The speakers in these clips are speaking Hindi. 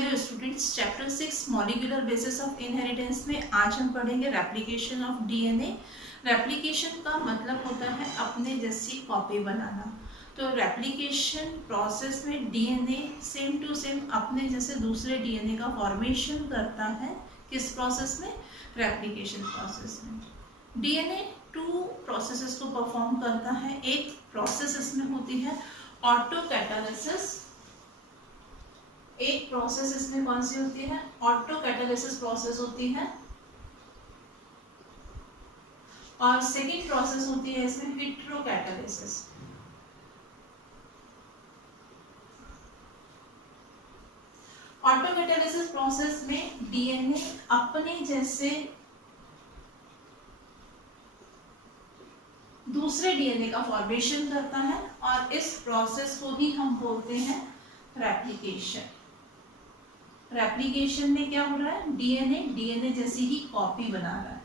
Hello students, chapter 6 molecular basis of inheritance में आज हम पढ़ेंगे रेप्लिकेशन ऑफ डीएनए। रेप्लिकेशन का मतलब होता है अपने जैसी कॉपी बनाना। तो रेप्लिकेशन प्रोसेस में डीएनए सेम टू सेम अपने जैसे दूसरे डीएनए का फॉर्मेशन करता है। किस प्रोसेस में? रेप्लिकेशन प्रोसेस में। डीएनए टू प्रोसेसेस को परफॉर्म करता है। एक प्रोसेस इसमें होती है ऑटोकैटालिसिस। एक प्रोसेस इसमें कौन सी होती है? ऑटोकैटालिसिस प्रोसेस होती है। और सेकेंड प्रोसेस होती है इसमें हेटेरोकैटालिसिस। ऑटोकैटालिसिस प्रोसेस में डीएनए अपने जैसे दूसरे डीएनए का फॉर्मेशन करता है और इस प्रोसेस को ही हम बोलते हैं रेप्लिकेशन। रेप्लिकेशन में क्या हो रहा है? डीएनए जैसी ही कॉपी बना रहा है।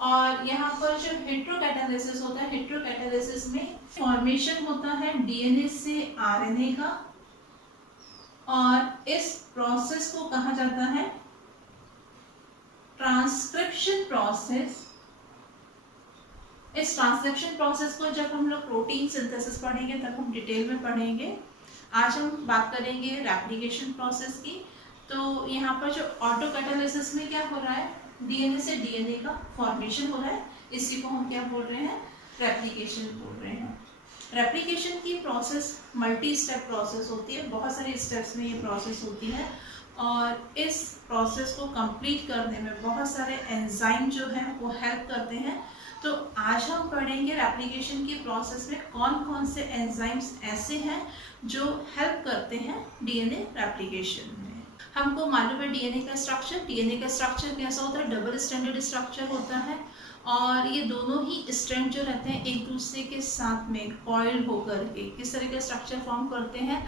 और यहाँ पर जो हेटेरोकैटालिसिस होता है, हेटेरोकैटालिसिस में फॉर्मेशन होता है डीएनए से आरएनए का और इस प्रोसेस को कहा जाता है ट्रांसक्रिप्शन प्रोसेस। इस ट्रांसक्रिप्शन प्रोसेस को जब हम लोग प्रोटीन सिंथेसिस पढ़ेंगे तब हम डिटेल में पढ़ेंगे। आज हम बात करेंगे रेप्लिकेशन प्रोसेस की। तो यहाँ पर जो ऑटोकैटालिसिस में क्या हो रहा है? डीएनए से डीएनए का फॉर्मेशन हो रहा है। इसी को हम क्या बोल रहे हैं? रेप्लिकेशन बोल रहे हैं। रेप्लिकेशन की प्रोसेस मल्टी स्टेप प्रोसेस होती है। बहुत सारे स्टेप्स में ये प्रोसेस होती है और इस प्रोसेस को कंप्लीट करने में बहुत सारे एंजाइम जो है वो हेल्प करते हैं। तो आज हम पढ़ेंगे रेप्लिकेशन की प्रोसेस में कौन कौन से एंजाइम्स ऐसे हैं जो हेल्प करते हैं डीएनए रेप्लिकेशन में। हमको मालूम है डीएनए का स्ट्रक्चर। डीएनए का स्ट्रक्चर कैसा होता है? डबल स्ट्रैंडेड स्ट्रक्चर होता है और ये दोनों ही स्ट्रैंड जो रहते हैं एक दूसरे के साथ में कॉइल्ड होकर के किस तरह का स्ट्रक्चर फॉर्म करते हैं?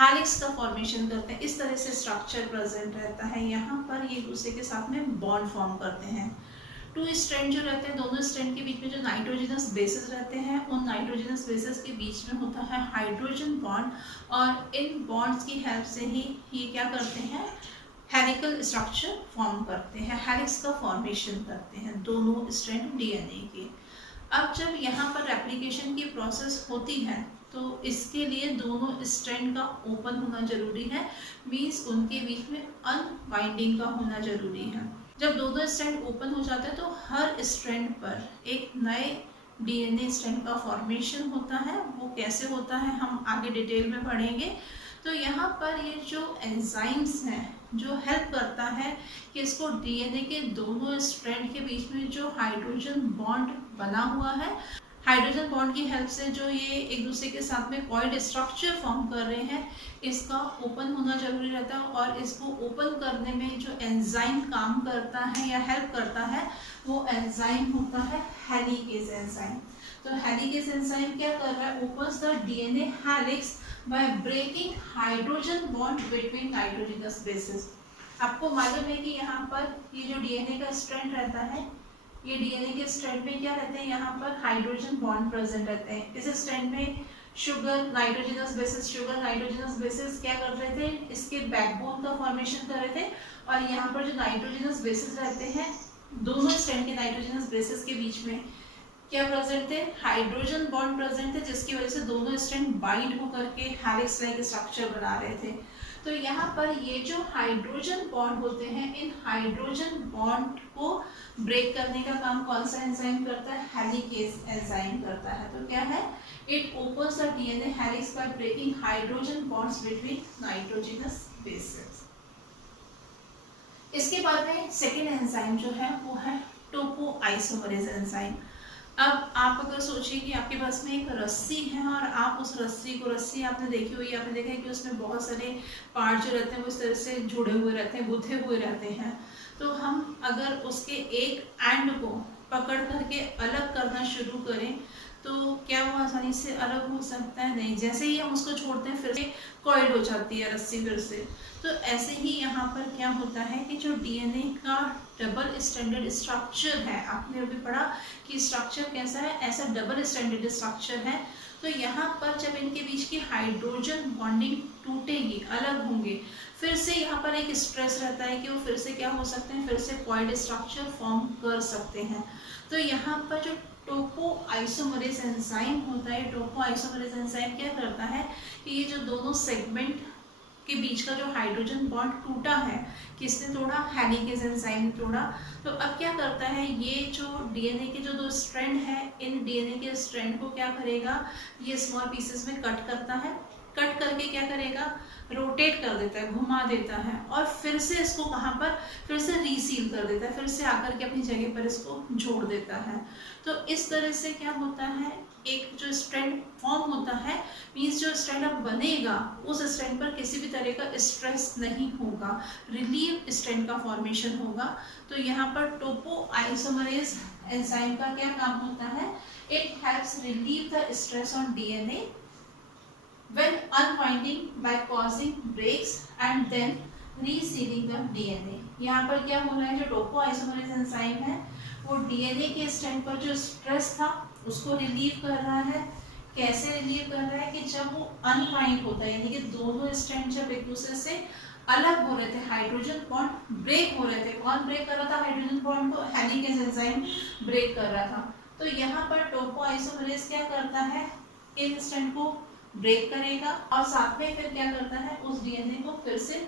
हेलिक्स का फॉर्मेशन करते हैं। इस तरह से स्ट्रक्चर प्रेजेंट रहता है। यहाँ पर ये एक दूसरे के साथ में बॉन्ड फॉर्म करते हैं। टू स्ट्रैंड जो रहते हैं, दोनों स्ट्रैंड के बीच में जो नाइट्रोजनस बेसेस रहते हैं उन नाइट्रोजनस बेसेस के बीच में होता है हाइड्रोजन बॉन्ड और इन बॉन्ड्स की हेल्प से ही ये क्या करते हैं? हेलिकल स्ट्रक्चर फॉर्म करते हैं, हेलिक्स का फॉर्मेशन करते हैं दोनों स्ट्रैंड डीएनए के। अब जब यहाँ पर रेप्लिकेशन की प्रोसेस होती है तो इसके लिए दोनों स्ट्रैंड का ओपन होना जरूरी है, मीन्स उनके बीच में अनबाइंडिंग का होना जरूरी है। जब दोनों स्ट्रैंड ओपन हो जाते हैं तो हर स्ट्रैंड पर एक नए डीएनए स्ट्रैंड का फॉर्मेशन होता है। वो कैसे होता है हम आगे डिटेल में पढ़ेंगे। तो यहाँ पर ये जो एंजाइम्स हैं जो हेल्प करता है कि इसको डीएनए के दोनों स्ट्रैंड के बीच में जो हाइड्रोजन बॉन्ड बना हुआ है, हाइड्रोजन बॉन्ड की हेल्प से जो ये एक दूसरे के साथ में कॉइल्ड स्ट्रक्चर फॉर्म कर रहे हैं, इसका ओपन होना जरूरी रहता है। और इसको ओपन करने में जो एंजाइम काम करता है या हेल्प करता है वो एंजाइम होता है हेलिकेज एंजाइम। तो हेलिकेज एंजाइम क्या कर रहा है? Opens the DNA helix by breaking hydrogen bond between nitrogenous bases. आपको मालूम है कि यहाँ पर ये जो डीएनए का स्ट्रैंड रहता है, ये डीएनए के स्ट्रैंड में क्या रहते हैं? यहाँ पर हाइड्रोजन बॉन्ड प्रेजेंट रहते हैं। इस स्ट्रैंड में sugar nitrogenous bases, sugar nitrogenous bases क्या कर रहे थे? इसके बैकबोन का फॉर्मेशन कर रहे थे। और यहाँ पर जो नाइट्रोजनस बेसिस रहते हैं दोनों स्ट्रैंड के नाइट्रोजनस बेसिस के बीच में क्या प्रेजेंट थे? हाइड्रोजन बॉन्ड प्रेजेंट थे, जिसकी वजह से दोनों स्ट्रैंड बाइंड होकर के हेलिक्स लाइक स्ट्रक्चर बना रहे थे। तो यहाँ पर ये जो हाइड्रोजन बॉन्ड होते हैं, इन हाइड्रोजन बॉन्ड को ब्रेक करने का काम कौन सा एंजाइम करता है? हेलिकेज एंजाइम करता है। तो क्या है? It opens the DNA helix by breaking hydrogen bonds between nitrogenous bases. इसके बाद में सेकेंड एंजाइम जो है वो है टोपोआइसोमरेज एंजाइम। अब आप अगर सोचिए कि आपके पास में एक रस्सी है और आप उस रस्सी आपने देखी हुई, आपने देखा है कि उसमें बहुत सारे पार्ट जो रहते हैं वो इस तरह से जुड़े हुए रहते हैं, गुथे हुए रहते हैं। तो हम अगर उसके एक एंड को पकड़ करके अलग करना शुरू करें तो क्या वो आसानी से अलग हो सकता है? नहीं। जैसे ही हम उसको छोड़ते हैं फिर से कॉइल हो जाती है रस्सी फिर से। तो ऐसे ही यहाँ पर क्या होता है कि जो डीएनए का डबल स्ट्रैंडेड स्ट्रक्चर है, आपने अभी पढ़ा कि स्ट्रक्चर कैसा है, ऐसा डबल स्ट्रैंडेड स्ट्रक्चर है। तो यहाँ पर जब इनके बीच की हाइड्रोजन बॉन्डिंग टूटेगी, अलग होंगे, फिर से यहाँ पर एक स्ट्रेस रहता है कि वो फिर से क्या हो सकते हैं, फिर से कॉइल्ड स्ट्रक्चर फॉर्म कर सकते हैं। तो यहाँ पर जो टोपोआइसोमरेज एंजाइम होता है, टोपोआइसोमरेज एंजाइम क्या करता है कि ये जो दोनों सेगमेंट के बीच का जो हाइड्रोजन बॉन्ड टूटा है, किसने तोड़ा, हेलिकेज एंजाइम ने तोड़ा। तो अब क्या करता है, ये जो डीएनए के जो दो स्ट्रैंड है, इन डीएनए के स्ट्रैंड को क्या करेगा, ये स्मॉल पीसेस में कट करता है। कट करके क्या करेगा, रोटेट कर देता है, घुमा देता है, और फिर से इसको कहाँ पर, फिर से रीसील कर देता है, फिर से आकर के अपनी जगह पर इसको जोड़ देता है। तो इस तरह से क्या होता है, एक जो स्ट्रैंड फॉर्म होता है, मीन्स जो स्ट्रैंड अब बनेगा उस स्ट्रैंड पर किसी भी तरह का स्ट्रेस नहीं होगा, रिलीव स्ट्रैंड का फॉर्मेशन होगा। तो यहाँ पर टोपोआइसोमरेज एंजाइम का क्या काम होता है, it helps relieve the stress on DNA when unwinding by causing breaks and then resealing the DNA। यहाँ पर क्या हो रहा है, जो टोपोआइसोमरेज एंजाइम है वो डीएनए के स्ट्रैंड पर जो स्ट्रेस था उसको रिलीव कर रहा है। कैसे रिलीव कर रहा है कि जब वो अनवाइंड होता है, यानी कि दोनों स्ट्रैंड जब एक दूसरे से अलग हो रहे थे, हाइड्रोजन बॉन्ड ब्रेक हो रहे थे, कौन ब्रेक कर रहा था हाइड्रोजन बॉन्ड को, हेलिकेज एंजाइम ब्रेक कर रहा था। तो यहाँ पर टोपोआइसोमरेज क्या करता है, इन स्ट्रैंड को ब्रेक करेगा और साथ में फिर क्या करता है, उस डीएनए को फिर से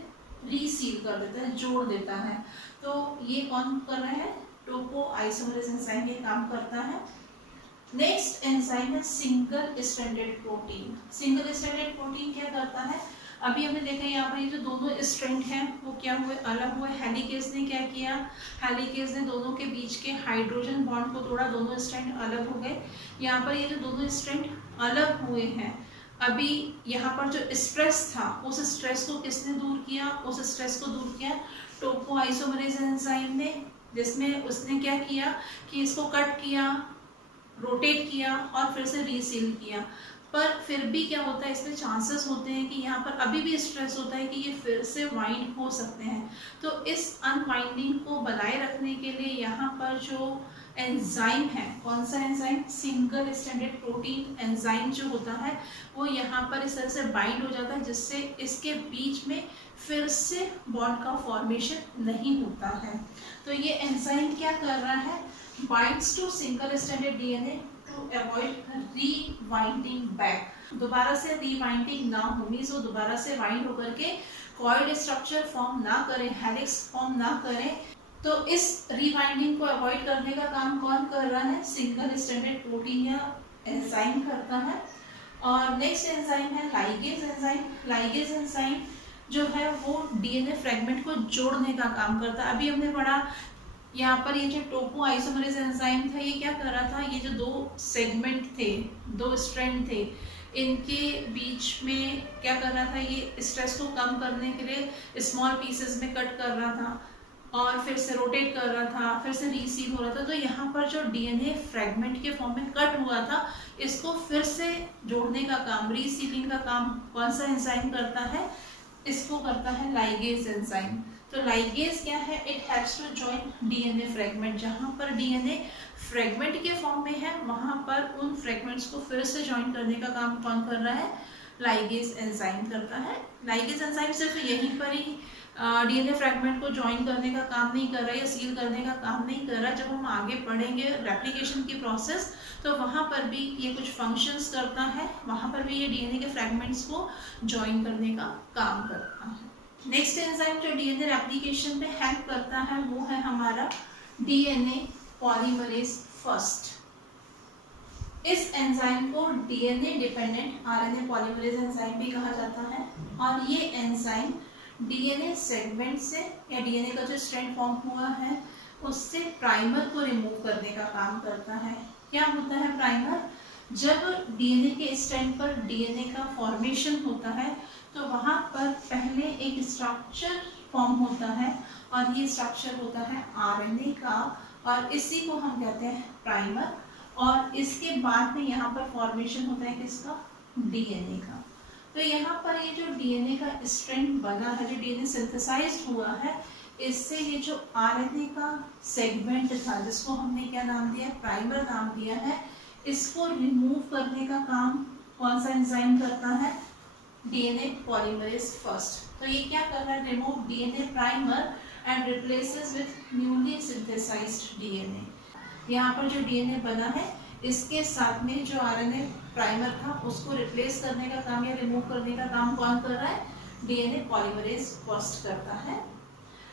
रीसील कर देता है, जोड़ देता है। तो ये कौन कर रहा है, टोपोआइसोमरेज एंजाइम ये काम करता है। नेक्स्ट एंजाइम है single stranded protein. Single stranded protein क्या करता है, अभी हमने देखा यहाँ पर ये जो दोनों स्ट्रैंड हैं वो क्या हुए, अलग हुए। हेलिकेज ने क्या किया, हेलिकेज ने दोनों के बीच के हाइड्रोजन बॉन्ड को तोड़ा, दोनों स्ट्रैंड अलग हो गए। यहाँ पर ये जो दोनों स्ट्रैंड अलग हुए हैं, अभी यहाँ पर जो स्ट्रेस था उस स्ट्रेस को किसने दूर किया, उस स्ट्रेस को दूर किया टोपोआइसोमरेज एंजाइम ने, जिसमें उसने क्या किया कि इसको कट किया, रोटेट किया और फिर से रीसील किया। पर फिर भी क्या होता है, इसमें चांसेस होते हैं कि यहाँ पर अभी भी स्ट्रेस होता है कि ये फिर से वाइंड हो सकते हैं। तो इस अनवाइंडिंग को बनाए रखने के लिए यहाँ पर जो एंजाइम है, कौन सा enzyme, single stranded protein enzyme जो होता है वो यहाँ पर इस तरह से बाइंड हो जाता है, जिससे इसके बीच में फिर से बॉन्ड का फॉर्मेशन नहीं होता है। तो ये एंजाइम क्या कर रहा है, binds to single stranded DNA to avoid rewinding back. दोबारा से रीवाइंडिंग ना हो, मीन्स वो दोबारा से वाइंड होकर के कॉइल्ड स्ट्रक्चर फॉर्म ना करें, हेलिक्स फॉर्म ना करें। तो इस रीवाइंडिंग को अवॉइड करने का काम कौन कर रहा है, सिंगल स्ट्रैंडेड प्रोटीन या एंजाइम करता है। और नेक्स्ट एंजाइम है लाइगेज एंजाइम। लाइगेज एंजाइम जो है वो डीएनए फ्रेगमेंट को जोड़ने का काम करता है। अभी हमने पढ़ा यहाँ पर ये जो टोपोआइसोमरेज एंजाइम था ये क्या कर रहा था, ये जो दो सेगमेंट थे, दो स्ट्रैंड थे, इनके बीच में क्या कर रहा था, ये स्ट्रेस को कम करने के लिए स्मॉल पीसेस में कट कर रहा था और फिर से रोटेट कर रहा था, फिर से रीसील हो रहा था। तो यहाँ पर जो डीएनए फ्रेगमेंट के फॉर्म में कट हुआ था इसको फिर से जोड़ने का काम, रीसीलिंग का काम कौन सा एंजाइम करता है, इसको करता है लाइगेज एंजाइम। तो लाइगेज क्या है, it haves to join DNA fragment. जहाँ पर डीएनए फ्रेगमेंट के फॉर्म में है वहाँ पर उन फ्रेगमेंट्स को फिर से जॉइन करने का काम कौन कर रहा है, लाइगेज एंजाइम करता है। लाइगेज एंजाइम सिर्फ यहीं पर ही डीएनए फ्रेगमेंट को ज्वाइन करने का काम नहीं कर रहा है या सील करने का काम नहीं कर रहा। जब हम आगे पढ़ेंगे रेप्लिकेशन की प्रोसेस तो वहाँ पर भी ये कुछ फंक्शंस करता है, वहाँ पर भी ये डीएनए के फ्रेगमेंट्स को ज्वाइन करने का काम करता है। नेक्स्ट एंजाइम जो डीएनए रेप्लिकेशन में हेल्प करता है वो है हमारा डीएनए पॉलीमरेज फर्स्ट। इस एंजाइम को DNA dependent RNA polymerase enzyme भी कहा जाता है। और ये एंजाइम डीएनए सेगमेंट से या डीएनए का जो स्ट्रैंड फॉर्म हुआ है उससे प्राइमर को रिमूव करने का काम करता है। क्या होता है प्राइमर, जब डीएनए के स्ट्रैंड पर डीएनए का फॉर्मेशन होता है तो वहाँ पर पहले एक स्ट्रक्चर फॉर्म होता है और ये स्ट्रक्चर होता है आरएनए का और इसी को हम कहते हैं प्राइमर। और इसके बाद में यहाँ पर फॉर्मेशन होता है किसका, डीएनए का। तो यहाँ पर ये जो डीएनए का स्ट्रैंड बना है, जो डीएनए सिंथेसाइज्ड हुआ है, इससे ये जो आरएनए का सेगमेंट था जिसको हमने क्या नाम दिया, प्राइमर नाम दिया है, इसको रिमूव करने का काम कौन सा एंजाइम करता है, डीएनए पॉलीमरेज फर्स्ट। तो ये क्या कर रहा है, remove DNA primer and replaces with newly synthesised DNA. यहाँ पर जो डीएनए बना है इसके साथ में जो आरएनए प्राइमर था उसको रिप्लेस करने का काम या रिमूव करने का काम कौन कर रहा है, डीएनए पॉलीमरेज फर्स्ट करता है।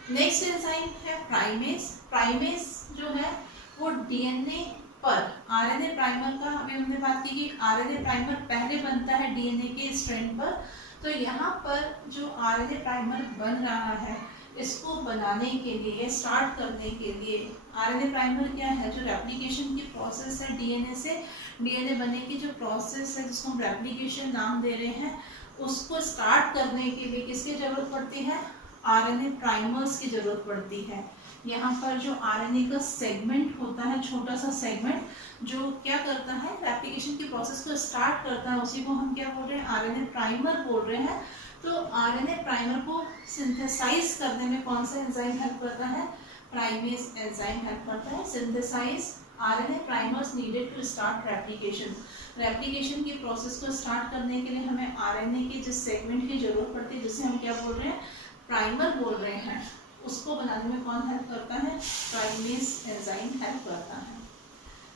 नेक्स्ट एंजाइम है प्राइमेज। प्राइमेज जो है वो डीएनए पर आरएनए प्राइमर का, अभी हमने बात की कि आरएनए प्राइमर पहले बनता है डीएनए के स्ट्रैंड पर, तो यहाँ पर जो आरएनए प्राइमर बन रहा है इसको बनाने के लिए, स्टार्ट करने के लिए, आरएनए प्राइमर क्या है, जो रेप्लिकेशन की प्रोसेस है डीएनए से डीएनए बनने की जो प्रोसेस है जिसको हम रेप्लिकेशन नाम दे रहे हैं, उसको स्टार्ट करने के लिए किसकी जरूरत पड़ती है, आरएनए प्राइमर्स की जरूरत पड़ती है। यहाँ पर जो आरएनए का सेगमेंट होता है, छोटा सा सेगमेंट जो क्या करता है, रेप्लिकेशन की प्रोसेस को स्टार्ट करता है, उसी को हम क्या बोल रहे हैं, आरएनए प्राइमर बोल रहे हैं। तो आरएनए प्राइमर को सिंथेसाइज करने में कौन सा एंजाइम हेल्प करता है, प्राइमेज एंजाइम हेल्प करता है। Synthesise RNA primers needed to start replication. Replication की प्रोसेस को स्टार्ट करने के लिए हमें आरएनए के जिस सेगमेंट की जरूरत पड़ती है, जिसे हम क्या बोल रहे हैं, प्राइमर बोल रहे हैं, उसको बनाने में कौन हेल्प करता है, प्राइमेज एंजाइम हेल्प करता है।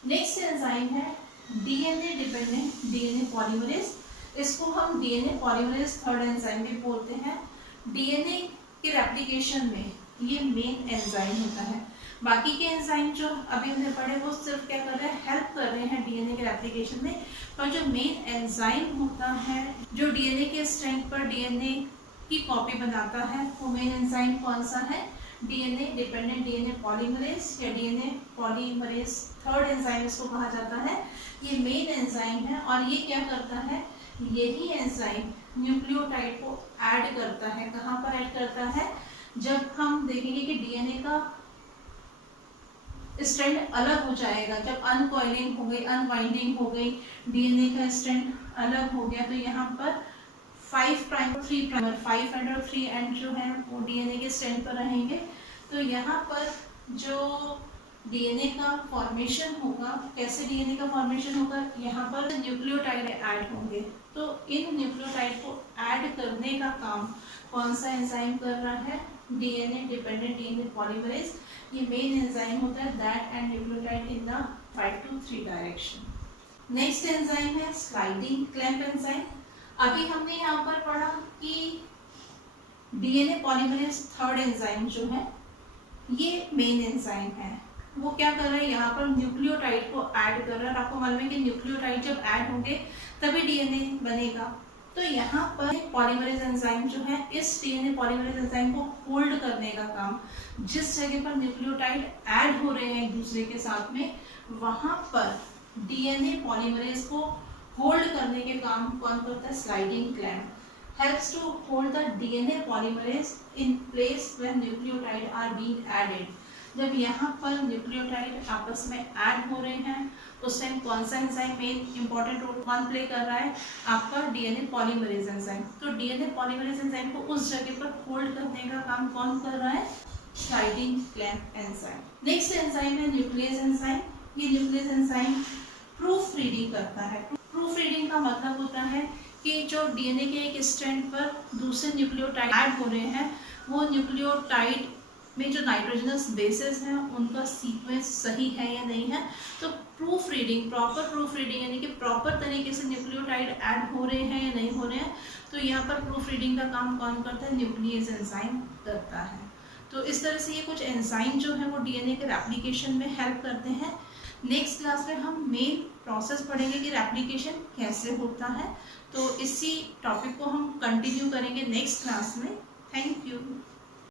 नेक्स्ट एंजाइम है डीएनए डिपेंडेंट डीएनए पॉलीमरेज। इसको हम डीएनए पॉलीमरेज थर्ड एंजाइम भी बोलते हैं। डीएनए के रेप्लिकेशन में ये मेन एंजाइम होता है। बाकी के एंजाइम जो अभी हमने पढ़े वो सिर्फ क्या कर रहे हैं, हेल्प कर रहे हैं डीएनए के रेप्लिकेशन में, पर जो मेन एंजाइम होता है जो डीएनए के स्ट्रैंड पर डीएनए की कॉपी बनाता है, वो मेन एंजाइम कौन सा है, डीएनए डिपेंडेंट डीएनए पॉलीमरेज या डीएनए पॉलीमरेज थर्ड एंजाइम इसको कहा जाता है। ये मेन एंजाइम है और ये क्या करता है, यही एंजाइम न्यूक्लियोटाइड को ऐड करता है। कहाँ पर ऐड करता है, जब हम देखेंगे कि डीएनए का स्ट्रैंड अलग हो जाएगा, जब अनकॉइलिंग हो गई, अनवाइंडिंग हो गई, डीएनए का स्ट्रैंड अलग हो गया, तो यहाँ पर 5 प्राइम और 3 प्राइमर, 5 एंड और 3 एंड जो है वो डीएनए के स्ट्रैंड पर रहेंगे। तो यहाँ पर जो डीएनए का फॉर्मेशन होगा, कैसे डीएनए का फॉर्मेशन होगा, यहाँ पर न्यूक्लियोटाइड ऐड होंगे। तो इन न्यूक्लियोटाइड को ऐड करने का काम कौन सा एंजाइम कर रहा है, डीएनए डिपेंडेंट डीएनए पॉलीमरेज। ये मेन एंजाइम होता है that and nucleotide in the 5 to 3 direction. Next enzyme है स्लाइडिंग क्लैंप एंजाइम। अभी हमने यहाँ पर पढ़ा कि डीएनए पॉलीमरेज थर्ड एंजाइम जो है ये मेन एंजाइम है। वो क्या कर रहा है, यहाँ पर न्यूक्लियोटाइड को ऐड कर रहा है। आपको मालूम है कि न्यूक्लियोटाइड जब ऐड होंगे तभी डीएनए बनेगा। तो यहाँ पर पॉलीमरेज एंजाइम जो है इस डीएनए पॉलीमरेज एंजाइम को होल्ड करने का काम, जिस जगह पर न्यूक्लियोटाइड ऐड हो रहे हैं एक दूसरे के साथ में, वहां पर डीएनए पॉलीमरेज को होल्ड करने के काम कौन करता है, sliding clamp helps to hold the DNA polymerase in place when nucleotide are being added। जब यहाँ पर न्यूक्लियोटाइड आपस में ऐड हो रहे हैं उस टाइम कौन सा एंजाइम मेन इंपॉर्टेंट रोल कौन प्ले कर रहा है, आपका डीएनए पॉलीमरेज एंजाइम। तो डीएनए पॉलीमरेज एंजाइम को उस जगह पर होल्ड करने का काम कौन कर रहा है, sliding clamp enzyme. Next enzyme है न्यूक्लियस एंजाइम। ये न्यूक्लियस एंजाइम प्रूफ रीडिंग करता है। प्रूफ रीडिंग का मतलब होता है कि जो डीएनए के एक स्ट्रैंड पर दूसरे न्यूक्लियोटाइड ऐड हो रहे हैं, वो न्यूक्लियोटाइड में जो नाइट्रोजनस बेसेस हैं उनका सीक्वेंस सही है या नहीं है। तो proof reading, proper proof reading यानी कि प्रॉपर तरीके से न्यूक्लियोटाइड ऐड हो रहे हैं या नहीं हो रहे हैं, तो यहाँ पर प्रूफ रीडिंग का काम कौन करता है, न्यूक्लियस एंजाइम करता है। तो इस तरह से ये कुछ एंजाइम जो है वो डीएनए के रेप्लिकेशन में हेल्प करते हैं। नेक्स्ट क्लास में हम मेन प्रोसेस पढ़ेंगे कि रेप्लिकेशन कैसे होता है। तो इसी टॉपिक को हम कंटिन्यू करेंगे नेक्स्ट क्लास में। Thank you.